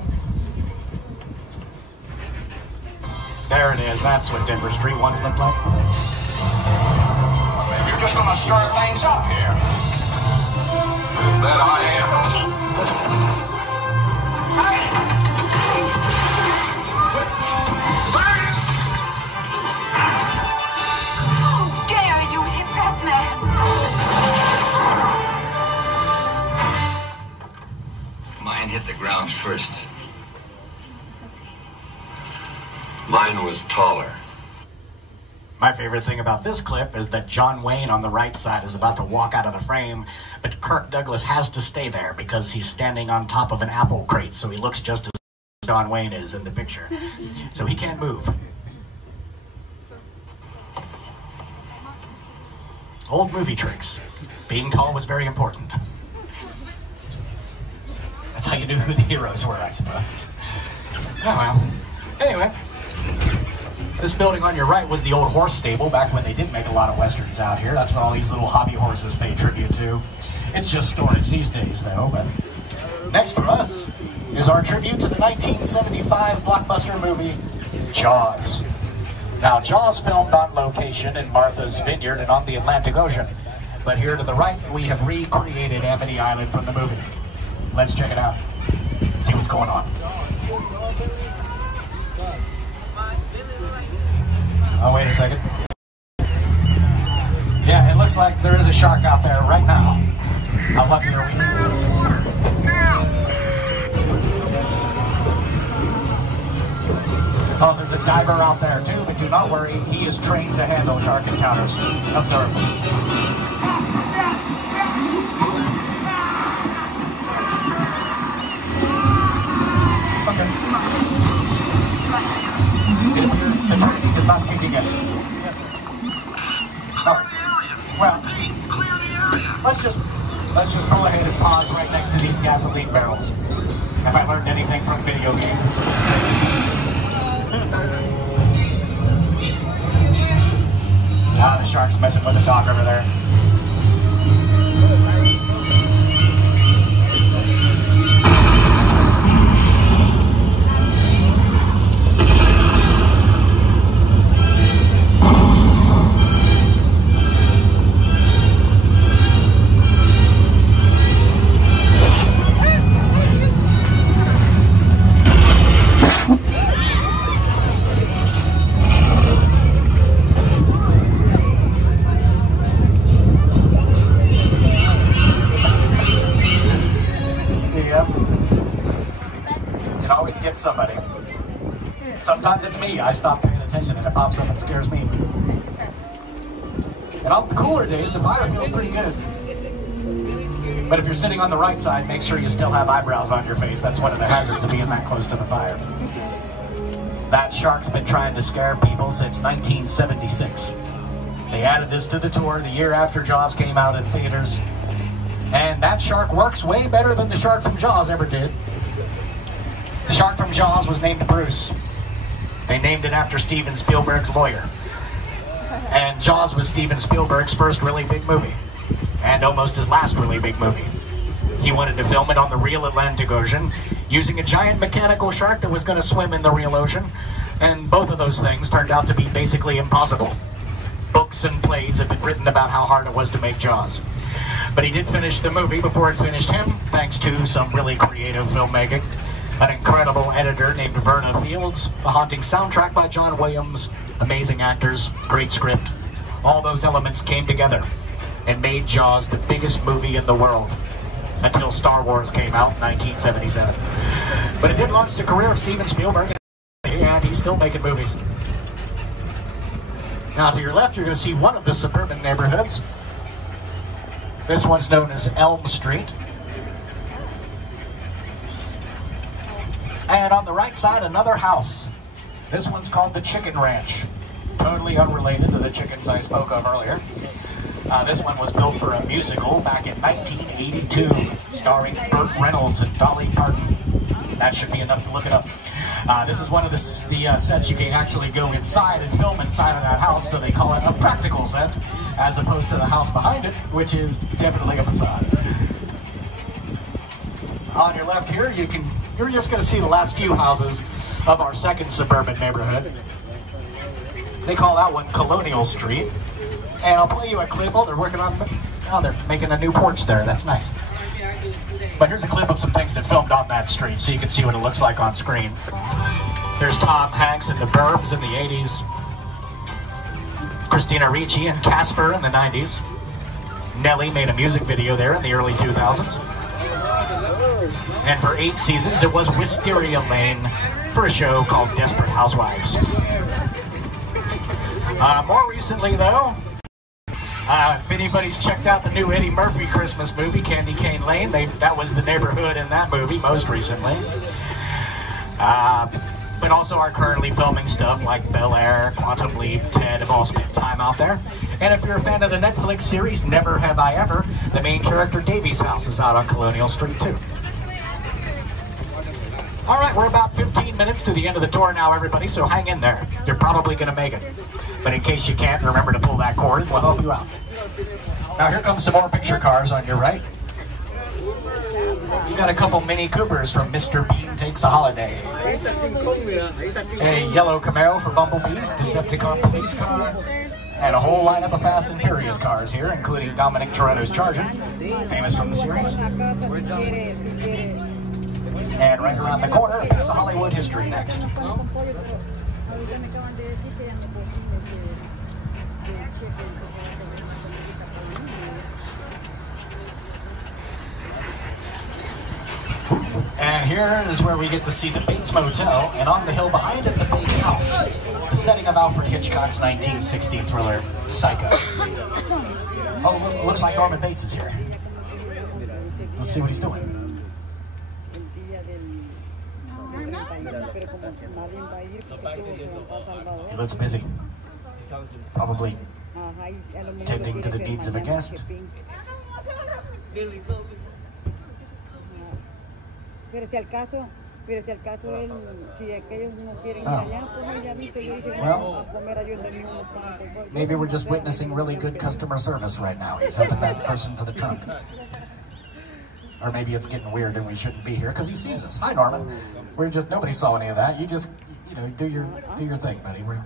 There it is. That's what Denver Street once looked like. Maybe you're just gonna stir things up here. That I am. How dare you hit that man? Mine hit the ground first. Mine was taller. My favorite thing about this clip is that John Wayne on the right side is about to walk out of the frame, but Kirk Douglas has to stay there because he's standing on top of an apple crate, so he looks just as John Wayne is in the picture. So he can't move. Old movie tricks. Being tall was very important. That's how you knew who the heroes were, I suppose. Oh well. Anyway, this building on your right was the old horse stable back when they did make a lot of westerns out here. That's what all these little hobby horses pay tribute to. It's just storage these days, though. But next for us is our tribute to the 1975 blockbuster movie, Jaws. Now, Jaws filmed on location in Martha's Vineyard and on the Atlantic Ocean. But here to the right, we have recreated Amity Island from the movie. Let's check it out. See what's going on. Oh, wait a second. Yeah, it looks like there is a shark out there right now. How lucky are we? Oh, there's a diver out there too, but do not worry. He is trained to handle shark encounters. Observe. It appears the training is not kicking in. Oh. Well, let's just go ahead and pause right next to these gasoline barrels. Have I learned anything from video games? This is what I'm saying. Ah, the shark's messing with the dock over there. Somebody. Sometimes it's me. I stop paying attention and it pops up and scares me. And on the cooler days, the fire feels pretty good. But if you're sitting on the right side, make sure you still have eyebrows on your face. That's one of the hazards of being that close to the fire. That shark's been trying to scare people since 1976. They added this to the tour the year after Jaws came out in theaters. And that shark works way better than the shark from Jaws ever did. The shark from Jaws was named Bruce. They named it after Steven Spielberg's lawyer. And Jaws was Steven Spielberg's first really big movie. And almost his last really big movie. He wanted to film it on the real Atlantic Ocean, using a giant mechanical shark that was going to swim in the real ocean, and both of those things turned out to be basically impossible. Books and plays have been written about how hard it was to make Jaws. But he did finish the movie before it finished him, thanks to some really creative filmmaking, an incredible editor named Verna Fields, a haunting soundtrack by John Williams, amazing actors, great script. All those elements came together and made Jaws the biggest movie in the world until Star Wars came out in 1977. But it did launch the career of Steven Spielberg, and he's still making movies. Now to your left, you're going to see one of the suburban neighborhoods. This one's known as Elm Street. And on the right side, another house. This one's called the Chicken Ranch. Totally unrelated to the chickens I spoke of earlier. This one was built for a musical back in 1982, starring Burt Reynolds and Dolly Parton. That should be enough to look it up. This is one of the sets you can actually go inside and film inside of that house, so they call it a practical set, as opposed to the house behind it, which is definitely a facade. On your left here, you're just going to see the last few houses of our second suburban neighborhood. They call that one Colonial Street. And I'll play you a clip. Oh, they're working on, oh, they're making a new porch there. That's nice. But here's a clip of some things that filmed on that street, so you can see what it looks like on screen. There's Tom Hanks in The Burbs in the 80s. Christina Ricci and Casper in the 90s. Nelly made a music video there in the early 2000s. And for 8 seasons, it was Wisteria Lane for a show called Desperate Housewives. More recently, though, if anybody's checked out the new Eddie Murphy Christmas movie, Candy Cane Lane, that was the neighborhood in that movie most recently. But also are currently filming stuff like Bel Air, Quantum Leap, Ted have all spent time out there. And if you're a fan of the Netflix series Never Have I Ever, the main character Davy's house is out on Colonial Street too. All right, we're about 15 minutes to the end of the tour now, everybody, so hang in there. You're probably going to make it. But in case you can't, remember to pull that cord and we'll help you out. Now here comes some more picture cars on your right. You got a couple Mini Coopers from Mr. Bean Takes a Holiday. A yellow Camaro for Bumblebee, Decepticon police car, and a whole lineup of Fast and Furious cars here, including Dominic Toretto's Charger, famous from the series. And right around the corner, it's the Hollywood history next. And here is where we get to see the Bates Motel, and on the hill behind it, the Bates House, the setting of Alfred Hitchcock's 1960 thriller, Psycho. Oh, looks like Norman Bates is here. Let's see what he's doing. He looks busy. Probably tending to the needs of a guest. Pero si al caso él, si aquellos no quieren ir allá, pues ya viste, yo dije, a comer ayuda unos panes. Maybe we're just witnessing really good customer service right now. He's helping that person to the trunk. Or maybe it's getting weird and we shouldn't be here because he sees us. Hi, Norman. We're just, nobody saw any of that. You just, you know, do your thing, buddy. We're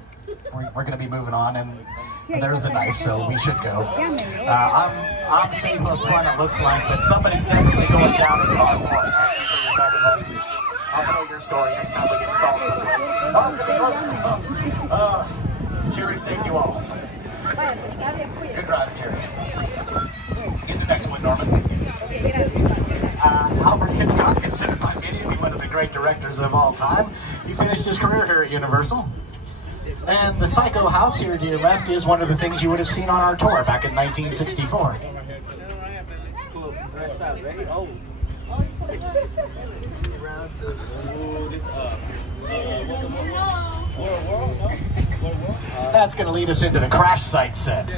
going to be moving on, and there's the knife, so we should go. I'm safe up front, it looks like, but somebody's definitely going down in car 4. I'll tell your story next time we get stalled someplace. Oh, Jerry saved you all. Good driving, Jerry. Get the next one, Norman. Alfred Hitchcock, considered by many to be one of the great directors of all time. He finished his career here at Universal. And the Psycho house here to your left is one of the things you would have seen on our tour back in 1964. That's going to lead us into the crash site set.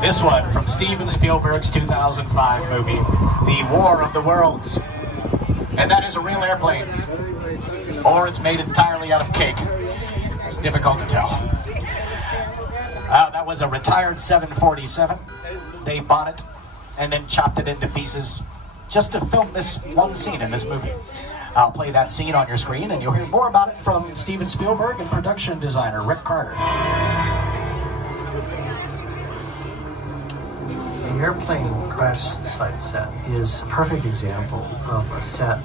This one from Steven Spielberg's 2005 movie, The War of the Worlds. And that is a real airplane. Or it's made entirely out of cake. It's difficult to tell. That was a retired 747. They bought it and then chopped it into pieces, just to film this one scene in this movie. I'll play that scene on your screen, and you'll hear more about it from Steven Spielberg and production designer Rick Carter. The airplane crash site set is a perfect example of a set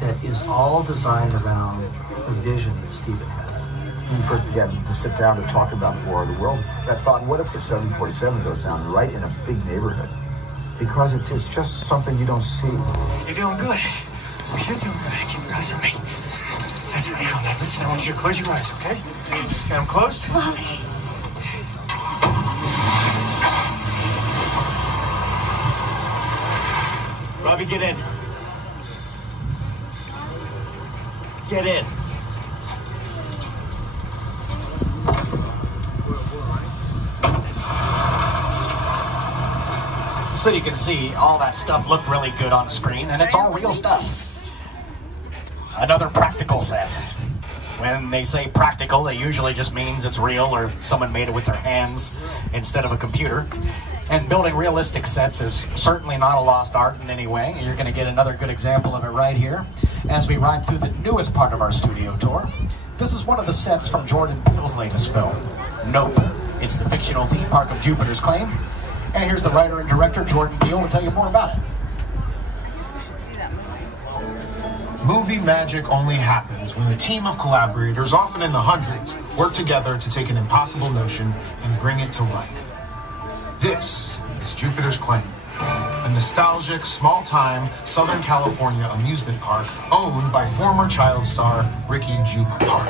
that is all designed around the vision that Steven had. When you first began to sit down to talk about War of the World, I thought, what if the 747 goes down right in a big neighborhood? Because it's just something you don't see. You're doing good. You're doing good. Keep your eyes on me. That's right. Now listen, I want you to close your eyes, okay? Got them closed? Mommy. Robbie, get in. Get in. So you can see all that stuff looked really good on screen, and it's all real stuff. Another practical set. When they say practical, it usually just means it's real or someone made it with their hands instead of a computer. And building realistic sets is certainly not a lost art in any way. You're going to get another good example of it right here as we ride through the newest part of our studio tour. This is one of the sets from Jordan Peele's latest film, Nope. It's the fictional theme park of Jupiter's Claim. And here's the writer and director, Jordan Peele, will tell you more about it. Movie magic only happens when the team of collaborators, often in the hundreds, work together to take an impossible notion and bring it to life. This is Jupiter's Claim, a nostalgic, small-time Southern California amusement park owned by former child star Ricky Jupe Park.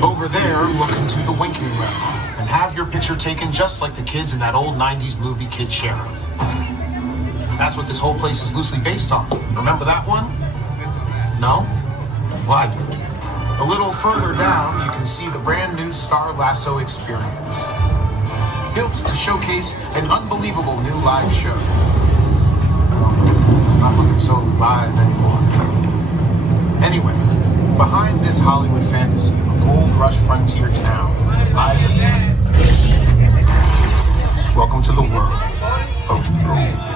Over there, look into the winking realm and have your picture taken just like the kids in that old 90s movie Kid Sheriff. That's what this whole place is loosely based on. Remember that one? No? Well, I do. A little further down, you can see the brand new Star Lasso experience. Built to showcase an unbelievable new live show. It's not looking so live anymore. Anyway, behind this Hollywood fantasy of gold rush frontier town lies a city. Welcome to the world of gold.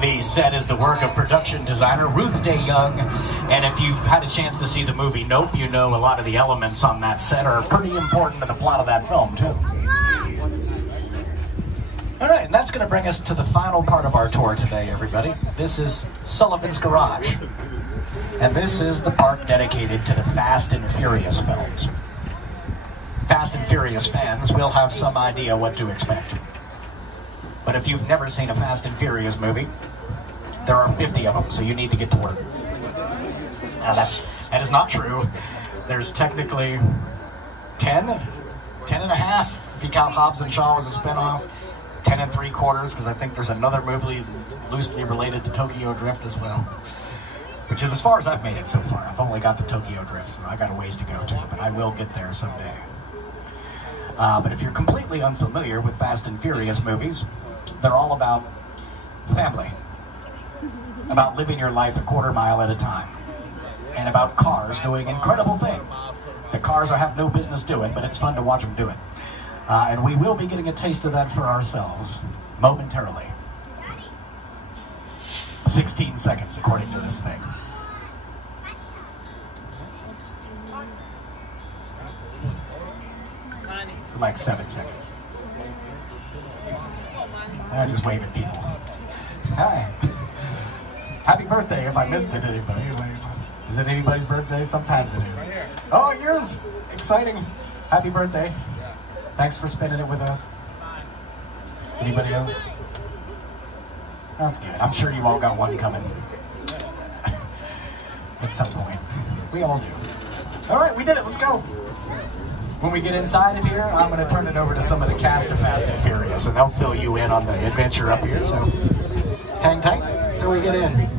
The set is the work of production designer Ruth Day Young, and if you've had a chance to see the movie Nope, you know a lot of the elements on that set are pretty important to the plot of that film, too. All right, and that's going to bring us to the final part of our tour today, everybody. This is Sullivan's Garage, and this is the part dedicated to the Fast and Furious films. Fast and Furious fans will have some idea what to expect. But if you've never seen a Fast and Furious movie, there are 50 of them, so you need to get to work. Now that is not true. There's technically 10 and a half, if you count Hobbs and Shaw as a spinoff, 10 3/4, because I think there's another movie loosely related to Tokyo Drift as well, which is as far as I've made it so far. I've only got the Tokyo Drift, so I got a ways to go to, but I will get there someday. But if you're completely unfamiliar with Fast and Furious movies, they're all about family, about living your life a quarter mile at a time, and about cars doing incredible things that cars have no business doing, but it's fun to watch them do it. And we will be getting a taste of that for ourselves momentarily. 16 seconds, according to this thing. Like 7 seconds. I'm just waving people. Hi. Happy birthday if I missed it, anybody. Is it anybody's birthday? Sometimes it is. Oh, yours! Exciting. Happy birthday. Thanks for spending it with us. Anybody else? That's good. I'm sure you all got one coming. At some point. We all do. All right, we did it. Let's go. When we get inside of here, I'm going to turn it over to some of the cast of Fast and Furious, and they'll fill you in on the adventure up here. So hang tight till we get in.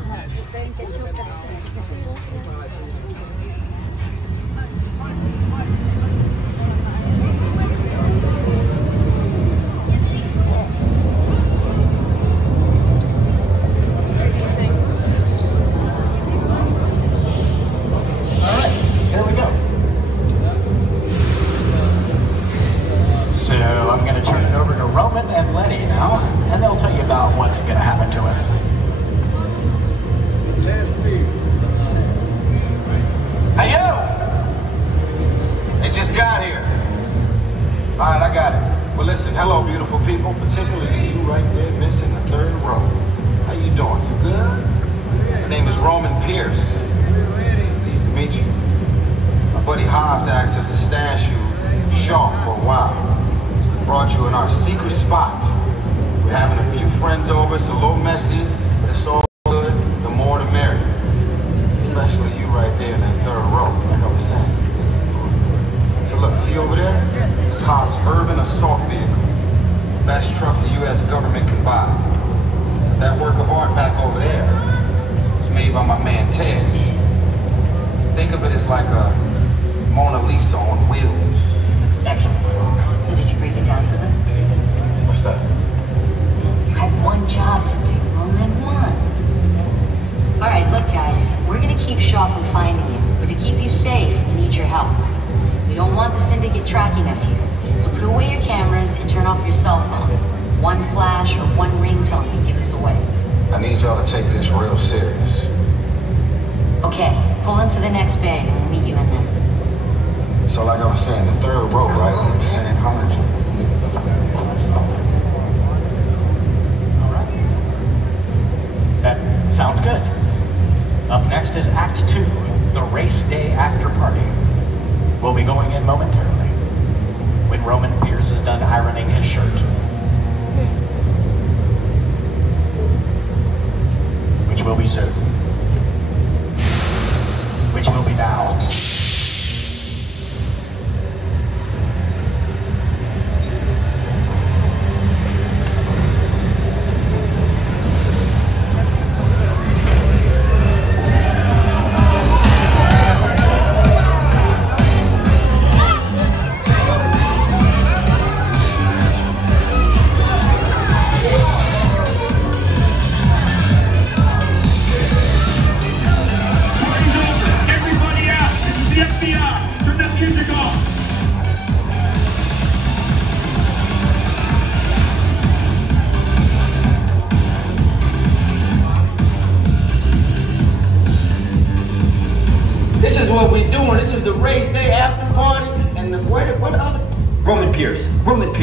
Sounds good. Up next is Act 2, the race day after party. We'll be going in momentarily, when Roman Pierce is done ironing his shirt. Which will be soon. Which will be now.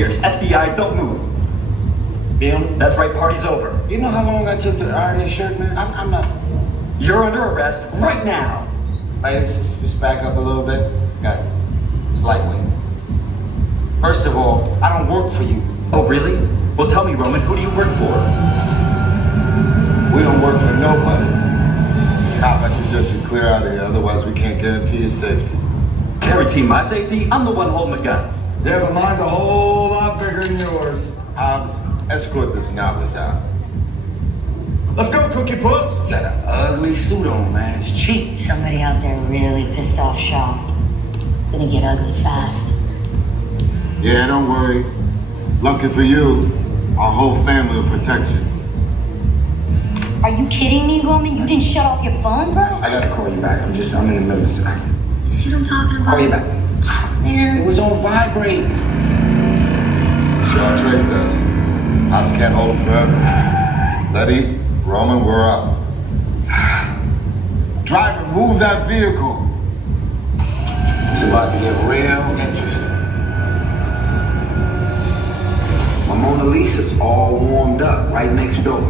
FBI, don't move. Bill? That's right, party's over. You know how long I took to iron this shirt, man? I'm not... You're under arrest right now. Hey, let's back up a little bit. Got it. It's lightweight. First of all, I don't work for you. Oh, really? Well, tell me, Roman, who do you work for? We don't work for nobody. Cop, I suggest you clear out of here, otherwise we can't guarantee your safety. Guarantee my safety? I'm the one holding the gun. Yeah, but mine's a whole lot bigger than yours. Hobbs, escort this novice out. Let's go, Cookie Puss. You got an ugly suit on, man. It's cheap. Somebody out there really pissed off Shaw. It's gonna get ugly fast. Yeah, don't worry. Lucky for you, our whole family will protect you. Are you kidding me, Roman? You didn't shut off your phone, bro? I gotta call you back. I'm in the middle of something. See what I'm talking about? Call you back. Man. It was on vibrate. Shaw traced us. Hobbs can't hold him forever. Letty, Roman, we're up. Driver, move that vehicle. It's about to get real interesting. My Mona Lisa's all warmed up right next door.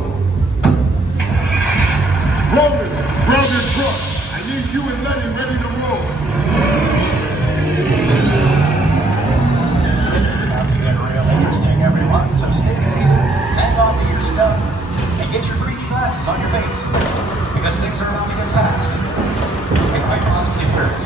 Roman, grab your truck. I need you and Letty ready to roll. It's about to get real interesting, everyone. So stay seated, hang on to your stuff, and get your 3D glasses on your face. Because things are about to get fast. And quite possibly furious.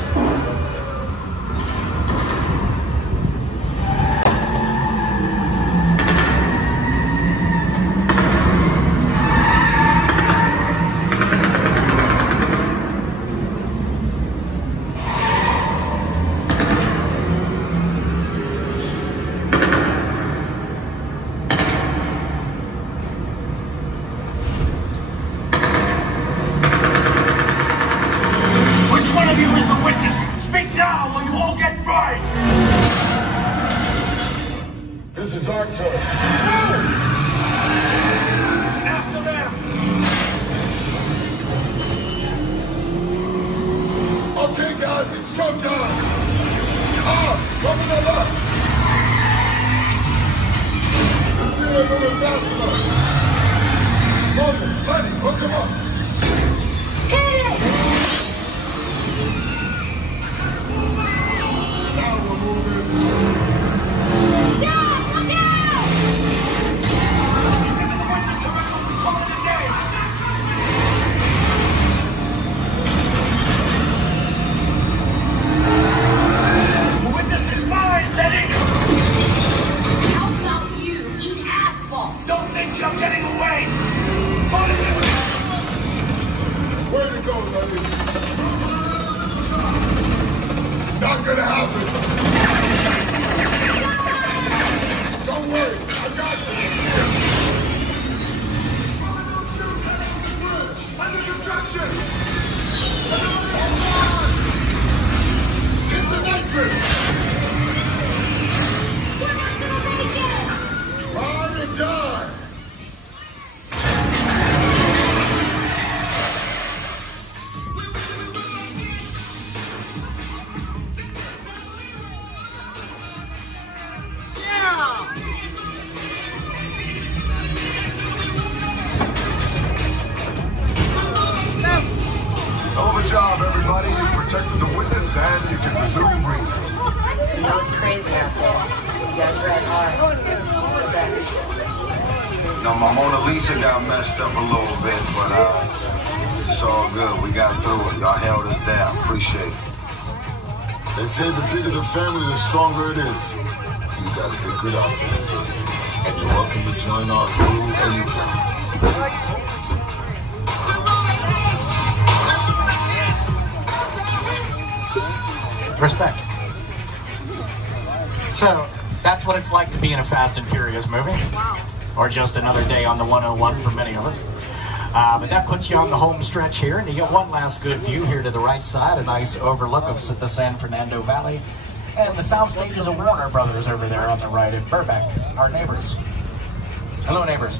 Not gonna happen. Don't worry, I got this. Under construction. Hit the nitrous. We're not gonna make it. Ride or die. Job, everybody. You protected the witness and you can resume breathing. You know it's crazy out there. You guys ride hard. Respect. No, my Mona Lisa got messed up a little bit, but it's all good. We got through it. Y'all held us down. Appreciate it. They say the bigger the family, the stronger it is. You guys did good out there. And you're welcome to join our crew anytime. Respect. So, that's what it's like to be in a Fast and Furious movie. Or just another day on the 101 for many of us. But that puts you on the home stretch here, and you get one last good view here to the right side, a nice overlook of the San Fernando Valley. And the sound stages of Warner Brothers over there on the right in Burbank, our neighbors. Hello, neighbors.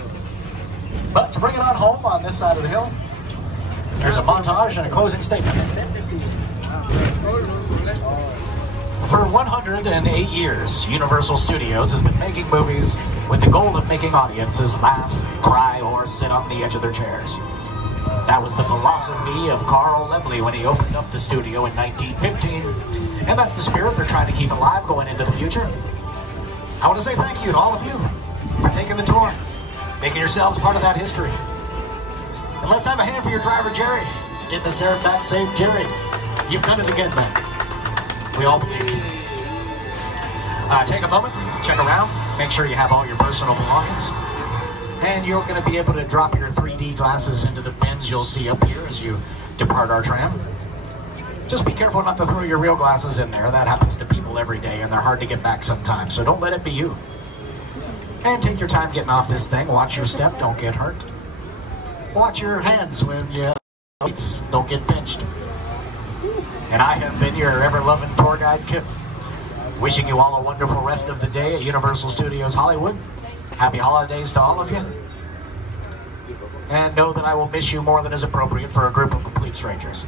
But to bring it on home on this side of the hill, there's a montage and a closing statement. For 108 years, Universal Studios has been making movies with the goal of making audiences laugh, cry, or sit on the edge of their chairs. That was the philosophy of Carl Laemmle when he opened up the studio in 1915, and that's the spirit they're trying to keep alive going into the future. I want to say thank you to all of you for taking the tour, making yourselves part of that history. And let's have a hand for your driver, Jerry. Getting us there back safe, Jerry. You've done it again, man. We all believe you. Take a moment, check around, make sure you have all your personal belongings. And you're going to be able to drop your 3D glasses into the bins you'll see up here as you depart our tram. Just be careful not to throw your real glasses in there. That happens to people every day, and they're hard to get back sometimes, so don't let it be you. And take your time getting off this thing. Watch your step, don't get hurt. Watch your hands when you don't get pinched. And I have been your ever-loving tour guide, Kip. Wishing you all a wonderful rest of the day at Universal Studios Hollywood. Happy holidays to all of you. And know that I will miss you more than is appropriate for a group of complete strangers.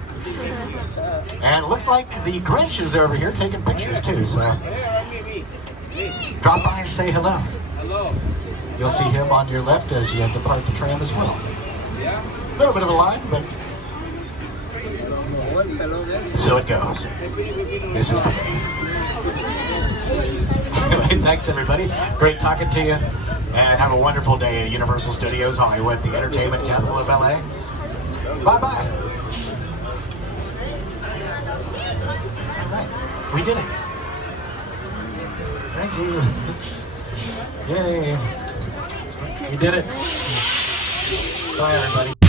And it looks like the Grinch is over here taking pictures too, so drop by and say hello. Hello. You'll see him on your left as you depart the tram as well. A little bit of a line, but so it goes. This is the way. Anyway, thanks everybody. Great talking to you. And have a wonderful day at Universal Studios Hollywood, the entertainment capital of LA. Bye-bye. All right. We did it. Thank you. Yay. We did it. Bye, everybody.